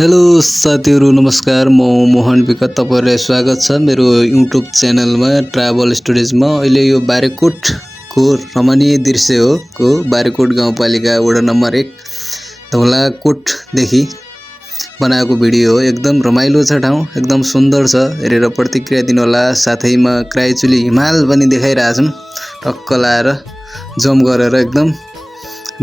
Hello साथीहरु नमस्कार। म मोहन विकट तपाईहरुलाई स्वागत छ मेरो युट्युब च्यानलमा ट्राभल स्टोरीजमा। अहिले यो बारेकोटको रमणीय दृश्य हो बारेकोट गाउँपालिका वडा नम्बर 1 धौलाकोट देखि बनाएको भिडियो हो। एकदम रमाइलो छ ठाउँ, एकदम सुन्दर छ। हेरेर प्रतिक्रिया दिनु होला। साथैमा क्राइचुली हिमाल पनि देखाइराछौं टक्क लाएर जम गरेर एकदम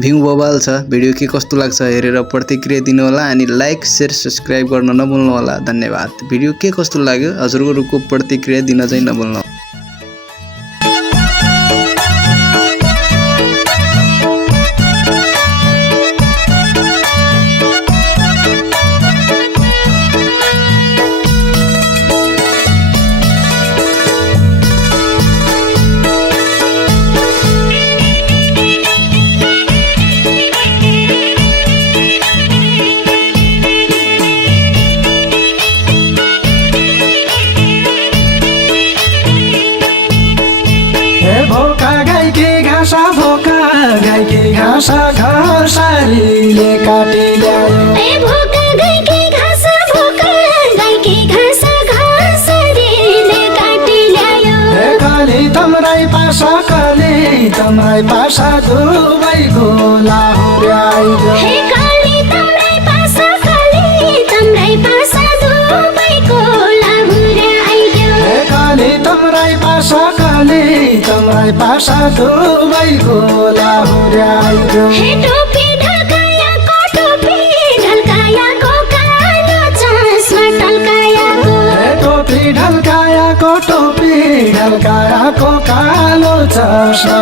भ्यू बबाल छ। भिडियो के कस्तो लाग्छ हेरेर प्रतिक्रिया दिनु होला अनि लाइक शेयर सब्स्क्राइब गर्न नभुल्नु होला। धन्यवाद। भिडियो के कस्तो लाग्यो हजुरहरुको प्रतिक्रिया दिन चाहिँ नभुल्नु। भोका गाई के घाँस घाँसरीले काटी ल्यायो। भोका गाई के घाँस भोका गाई के घाँस घाँसरीले काटी ल्यायो। काली तमराई पासा दुबैको लाहुर्याइयो। काली तमराई पासा दुबैको लाहुर्याइयो। काली तमराई पासा दुबैको लाहुर्याइयो। टोपी ढल्कायाको कालो चस्मा टल्कायाको। टोपी ढल्कायाको कालो चस्मा